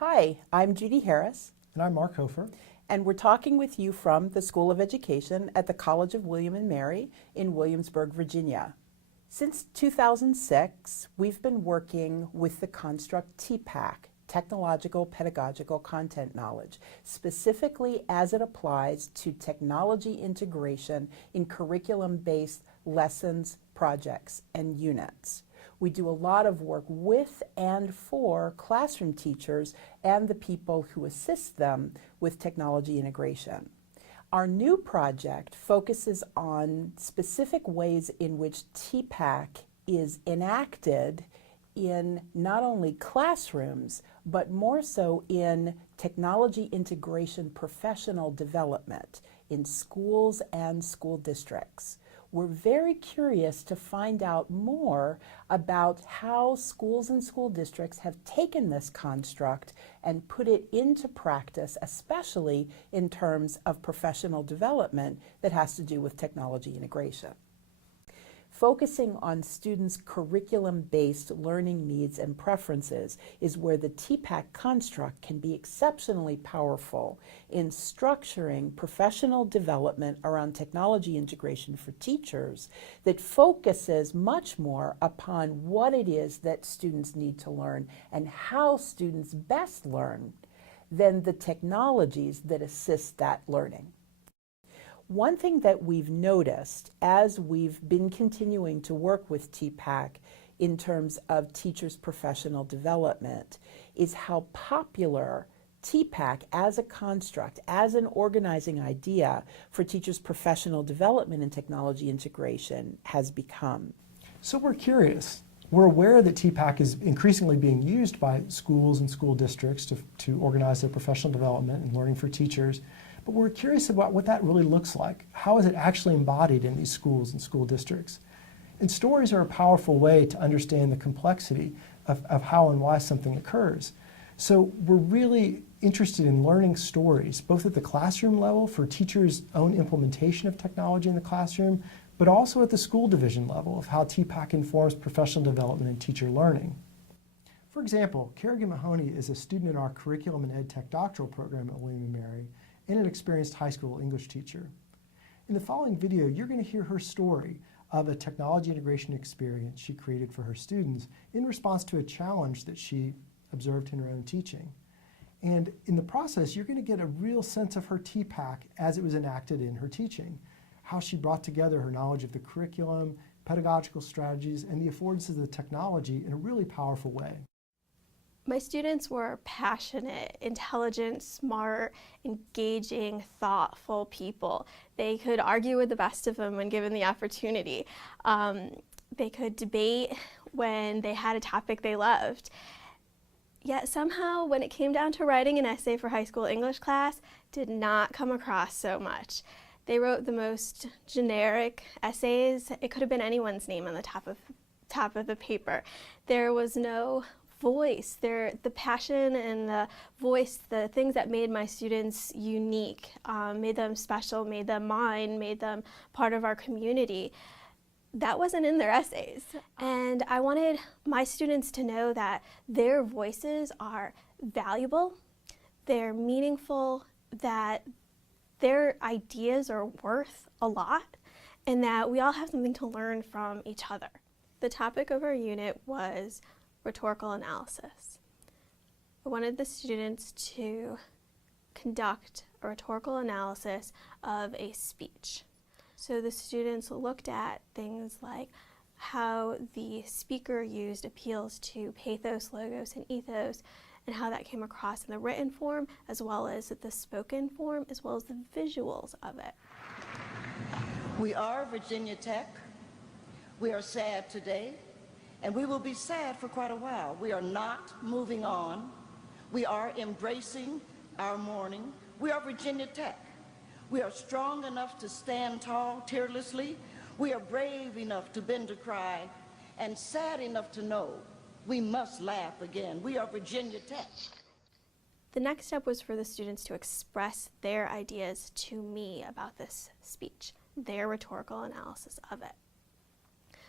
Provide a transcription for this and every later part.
Hi, I'm Judy Harris, And I'm Mark Hofer. and we're talking with you from the School of Education at the College of William and Mary in Williamsburg, Virginia. Since 2006, we've been working with the construct TPACK, Technological Pedagogical Content Knowledge, specifically as it applies to technology integration in curriculum-based lessons, projects, and units. We do a lot of work with and for classroom teachers and the people who assist them with technology integration. Our new project focuses on specific ways in which TPACK is enacted in not only classrooms, but more so in technology integration professional development in schools and school districts. We're very curious to find out more about how schools and school districts have taken this construct and put it into practice, especially in terms of professional development that has to do with technology integration. Focusing on students' curriculum-based learning needs and preferences is where the TPACK construct can be exceptionally powerful in structuring professional development around technology integration for teachers that focuses much more upon what it is that students need to learn and how students best learn than the technologies that assist that learning. One thing that we've noticed as we've been continuing to work with TPACK in terms of teachers' professional development is how popular TPACK as a construct, as an organizing idea for teachers' professional development and technology integration has become. So we're curious. We're aware that TPACK is increasingly being used by schools and school districts to organize their professional development and learning for teachers. But we're curious about what that really looks like. How is it actually embodied in these schools and school districts? And stories are a powerful way to understand the complexity of how and why something occurs. So we're really interested in learning stories, both at the classroom level for teachers' own implementation of technology in the classroom, but also at the school division level of how TPACK informs professional development and teacher learning. For example, Kerrigan Mahoney is a student in our Curriculum and Ed Tech doctoral program at William & Mary and an experienced high school English teacher. In the following video, you're going to hear her story of a technology integration experience she created for her students in response to a challenge that she observed in her own teaching. And in the process, you're going to get a real sense of her TPACK as it was enacted in her teaching, how she brought together her knowledge of the curriculum, pedagogical strategies, and the affordances of the technology in a really powerful way. My students were passionate, intelligent, smart, engaging, thoughtful people. They could argue with the best of them when given the opportunity. They could debate when they had a topic they loved. Yet somehow, when it came down to writing an essay for high school English class, did not come across so much. They wrote the most generic essays. It could have been anyone's name on the top of the paper. There was no voice. The passion and the voice, the things that made my students unique, made them special, made them mine, made them part of our community, that wasn't in their essays. And I wanted my students to know that their voices are valuable, they're meaningful, that their ideas are worth a lot, and that we all have something to learn from each other. The topic of our unit was rhetorical analysis. I wanted the students to conduct a rhetorical analysis of a speech. So the students looked at things like how the speaker used appeals to pathos, logos, and ethos, and how that came across in the written form, as well as the spoken form, as well as the visuals of it. We are Virginia Tech. We are sad today, and we will be sad for quite a while. We are not moving on. We are embracing our mourning. We are Virginia Tech. We are strong enough to stand tall, tearlessly. We are brave enough to bend to cry, and sad enough to know we must laugh again. We are Virginia Tech. The next step was for the students to express their ideas to me about this speech, their rhetorical analysis of it.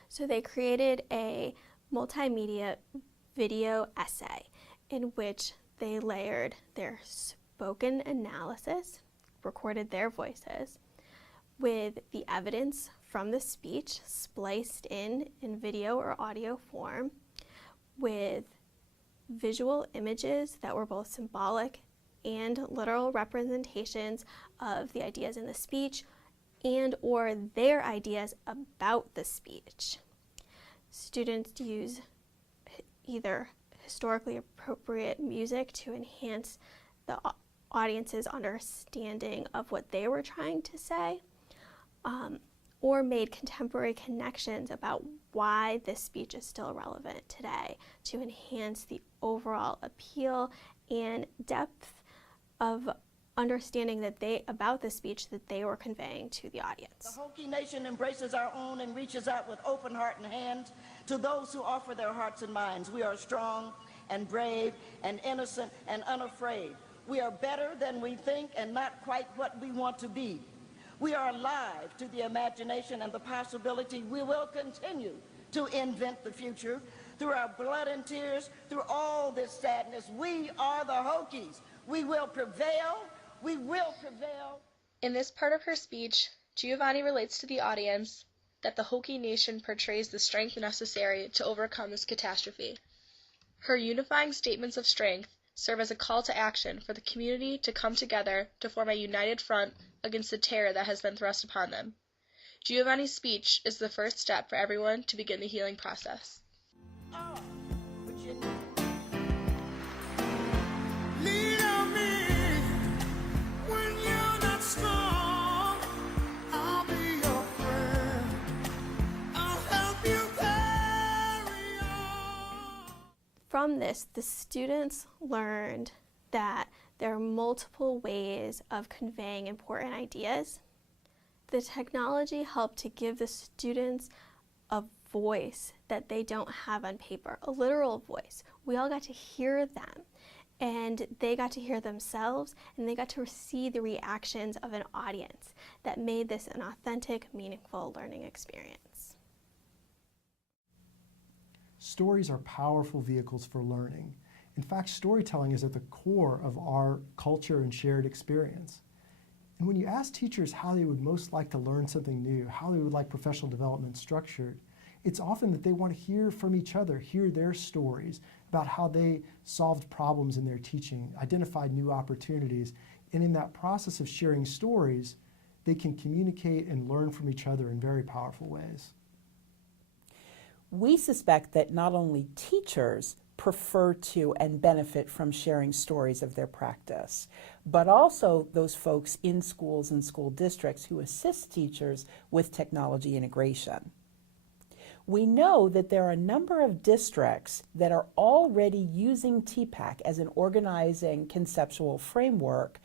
So they created a multimedia video essay in which they layered their spoken analysis, recorded their voices, with the evidence from the speech spliced in video or audio form, with visual images that were both symbolic and literal representations of the ideas in the speech and or their ideas about the speech. Students use either historically appropriate music to enhance the audience's understanding of what they were trying to say, or made contemporary connections about why this speech is still relevant today to enhance the overall appeal and depth of understanding about the speech that they were conveying to the audience. The Hokie Nation embraces our own and reaches out with open heart and hand to those who offer their hearts and minds. We are strong and brave and innocent and unafraid. We are better than we think and not quite what we want to be. We are alive to the imagination and the possibility. We will continue to invent the future through our blood and tears, through all this sadness. We are the Hokies. We will prevail. We will prevail. In this part of her speech, Giovanni relates to the audience that the Hokie Nation portrays the strength necessary to overcome this catastrophe. Her unifying statements of strength serve as a call to action for the community to come together to form a united front against the terror that has been thrust upon them. Giovanni's speech is the first step for everyone to begin the healing process. Virginia. Lean on me when you're not strong. I'll be your friend. I'll help you carry on. From this, the students learned that there are multiple ways of conveying important ideas. The technology helped to give the students a voice that they don't have on paper, a literal voice. We all got to hear them, and they got to hear themselves, and they got to see the reactions of an audience that made this an authentic, meaningful learning experience. Stories are powerful vehicles for learning. In fact, storytelling is at the core of our culture and shared experience. And when you ask teachers how they would most like to learn something new, how they would like professional development structured, it's often that they want to hear from each other, hear their stories about how they solved problems in their teaching, identified new opportunities, and in that process of sharing stories, they can communicate and learn from each other in very powerful ways. We suspect that not only teachers prefer to and benefit from sharing stories of their practice, but also those folks in schools and school districts who assist teachers with technology integration. We know that there are a number of districts that are already using TPACK as an organizing conceptual framework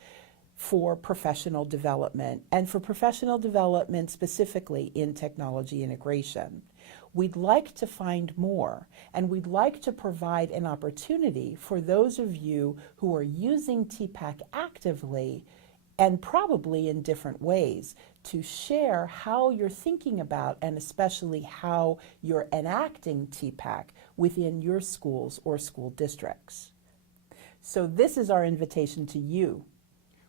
for professional development, and for professional development specifically in technology integration. We'd like to find more, and we'd like to provide an opportunity for those of you who are using TPACK actively and probably in different ways to share how you're thinking about and especially how you're enacting TPACK within your schools or school districts. So this is our invitation to you.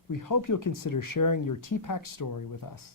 We hope you'll consider sharing your TPACK story with us.